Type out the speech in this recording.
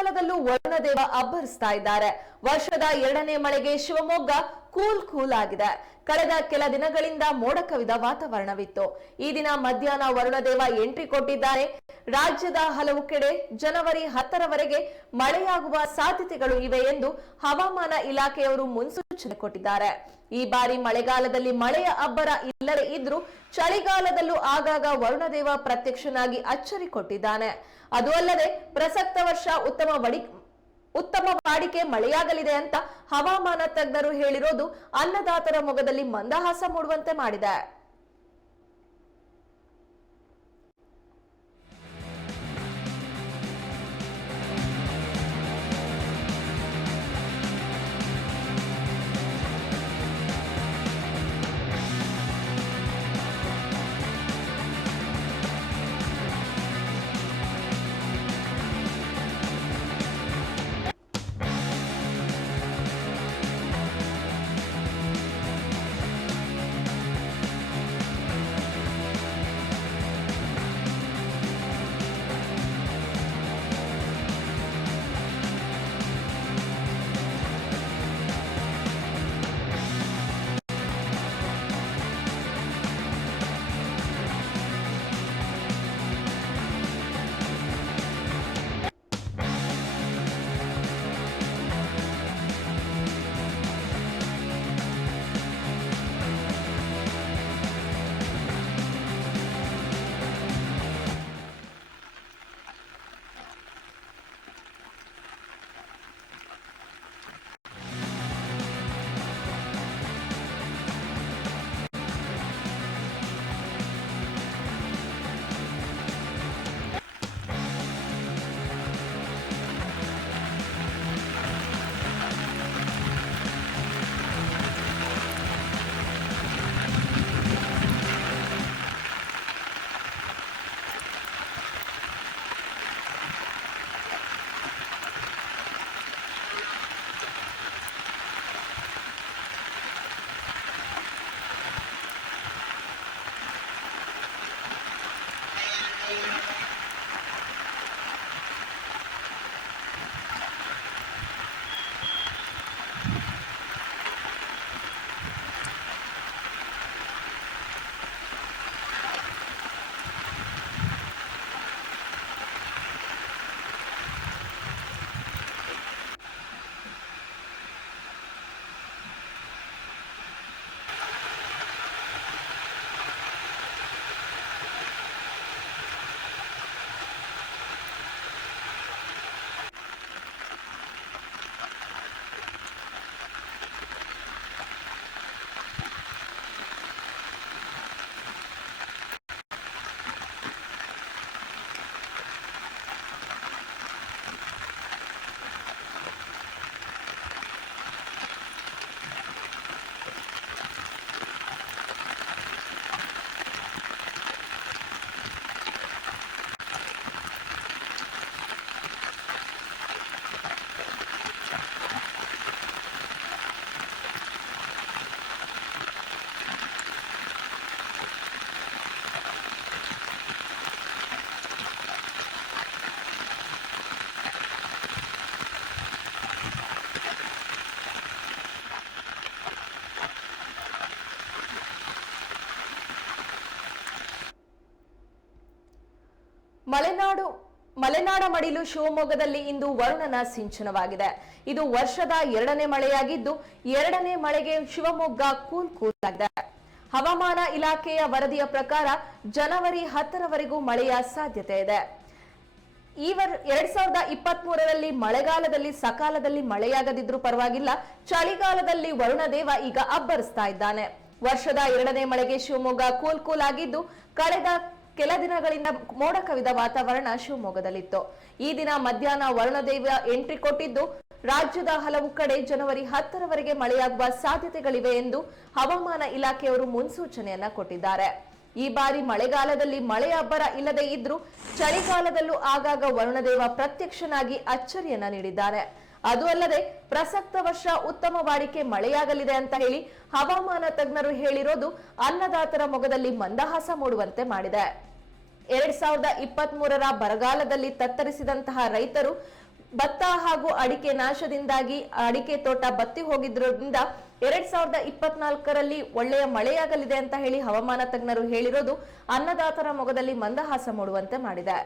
ಚಳಿಗಾಲದಲ್ಲೂ ವರುಣದೇವ ಅಬ್ಬರಿಸ್ತಾ ಇದ್ದಾರೆ. ವರ್ಷದ ಎರಡನೇ ಮಳೆಗೆ ಶಿವಮೊಗ್ಗ ಕೂಲ್ ಕೂಲ್ ಆಗಿದೆ. ಕಳೆದ ಕೆಲ ದಿನಗಳಿಂದ ಮೋಡ ಕವಿದ ವಾತಾವರಣವಿತ್ತು. ಈ ದಿನ ಮಧ್ಯಾಹ್ನ ವರುಣದೇವ ಎಂಟ್ರಿ ಕೊಟ್ಟಿದ್ದಾರೆ. ರಾಜ್ಯದ ಹಲವು ಕಡೆ ಜನವರಿ ಹತ್ತರವರೆಗೆ ಮಳೆಯಾಗುವ ಸಾಧ್ಯತೆಗಳು ಇವೆ ಎಂದು ಹವಾಮಾನ ಇಲಾಖೆಯವರು ಮುನ್ಸೂಚನೆ ಕೊಟ್ಟಿದ್ದಾರೆ. ಈ ಬಾರಿ ಮಳೆಗಾಲದಲ್ಲಿ ಮಳೆಯ ಅಬ್ಬರ ಇಲ್ಲದೆ ಇದ್ರೂ ಚಳಿಗಾಲದಲ್ಲೂ ಆಗಾಗ ವರುಣದೇವ ಪ್ರತ್ಯಕ್ಷನಾಗಿ ಅಚ್ಚರಿ ಕೊಟ್ಟಿದ್ದಾನೆ. ಅದು ಅಲ್ಲದೆ ಪ್ರಸಕ್ತ ವರ್ಷ ಉತ್ತಮ ವಡಿ ಉತ್ತಮ ವಾಡಿಕೆ ಮಳೆಯಾಗಲಿದೆ ಅಂತ ಹವಾಮಾನ ತಜ್ಞರು ಹೇಳಿರೋದು ಅನ್ನದಾತರ ಮೊಗದಲ್ಲಿ ಮಂದಹಾಸ ಮೂಡುವಂತೆ ಮಾಡಿದೆ. ಮಲೆನಾಡು, ಮಲೆನಾಡ ಮಡಿಲು ಶಿವಮೊಗ್ಗದಲ್ಲಿ ಇಂದು ವರುಣನ ಸಿಂಚನವಾಗಿದೆ. ಇದು ವರ್ಷದ ಎರಡನೇ ಮಳೆಯಾಗಿದ್ದು, ಎರಡನೇ ಮಳೆಗೆ ಶಿವಮೊಗ್ಗ ಕೂಲ್ ಕೂಲ್ ಆಗಿದೆ ಹವಾಮಾನ ಇಲಾಖೆಯ ವರದಿಯ ಪ್ರಕಾರ ಜನವರಿ ಹತ್ತರವರೆಗೂ ಮಳೆಯ ಸಾಧ್ಯತೆ ಇದೆ. ಈ ವರ್, ಎರಡ್ ಸಾವಿರದ ಇಪ್ಪತ್ತ್ ಮೂರರಲ್ಲಿ ಮಳೆಗಾಲದಲ್ಲಿ ಸಕಾಲದಲ್ಲಿ ಮಳೆಯಾಗದಿದ್ರೂ ಪರವಾಗಿಲ್ಲ, ಚಳಿಗಾಲದಲ್ಲಿ ವರುಣದೇವ ಈಗ ಅಬ್ಬರಿಸ್ತಾ ಇದ್ದಾನೆ. ವರ್ಷದ ಎರಡನೇ ಮಳೆಗೆ ಶಿವಮೊಗ್ಗ ಕೂಲ್ ಕೂಲ್ ಆಗಿದ್ದು ಕಳೆದ ಕೆಲ ದಿನಗಳಿಂದ ಮೋಡ ಕವಿದ ವಾತಾವರಣ ಶಿವಮೊಗ್ಗದಲ್ಲಿತ್ತು. ಈ ದಿನ ಮಧ್ಯಾಹ್ನ ವರುಣದೇವ ಎಂಟ್ರಿ ಕೊಟ್ಟಿದ್ದು, ರಾಜ್ಯದ ಹಲವು ಕಡೆ ಜನವರಿ ಹತ್ತರವರೆಗೆ ಮಳೆಯಾಗುವ ಸಾಧ್ಯತೆಗಳಿವೆ ಎಂದು ಹವಾಮಾನ ಇಲಾಖೆಯವರು ಮುನ್ಸೂಚನೆಯನ್ನ ಕೊಟ್ಟಿದ್ದಾರೆ. ಈ ಬಾರಿ ಮಳೆಗಾಲದಲ್ಲಿ ಮಳೆಯ ಅಬ್ಬರ ಇಲ್ಲದೆ ಇದ್ರೂ, ಚಳಿಗಾಲದಲ್ಲೂ ಆಗಾಗ ವರುಣದೇವ ಪ್ರತ್ಯಕ್ಷನಾಗಿ ಅಚ್ಚರಿಯನ್ನ ನೀಡಿದ್ದಾರೆ. ಅದು ಅಲ್ಲದೆ ಪ್ರಸಕ್ತ ವರ್ಷ ಉತ್ತಮ ವಾಡಿಕೆ ಮಳೆಯಾಗಲಿದೆ ಅಂತ ಹೇಳಿ ಹವಾಮಾನ ತಜ್ಞರು ಹೇಳಿರೋದು ಅನ್ನದಾತರ ಮೊಗದಲ್ಲಿ ಮಂದಹಾಸ ಮೂಡುವಂತೆ ಮಾಡಿದೆ. ಎರಡ್ ಸಾವಿರದ ಇಪ್ಪತ್ತ್ ಮೂರರ ಬರಗಾಲದಲ್ಲಿ ತತ್ತರಿಸಿದಂತಹ ರೈತರು ಭತ್ತ ಹಾಗೂ ಅಡಿಕೆ ನಾಶದಿಂದಾಗಿ ಅಡಿಕೆ ತೋಟ ಬತ್ತಿ ಹೋಗಿದ್ರಿಂದ ಎರಡ್ ಸಾವಿರದ ಇಪ್ಪತ್ನಾಲ್ಕರಲ್ಲಿ ಒಳ್ಳೆಯ ಮಳೆಯಾಗಲಿದೆ ಅಂತ ಹೇಳಿ ಹವಾಮಾನ ತಜ್ಞರು ಹೇಳಿರೋದು ಅನ್ನದಾತರ ಮೊಗದಲ್ಲಿ ಮಂದಹಾಸ ಮೂಡುವಂತೆ ಮಾಡಿದೆ.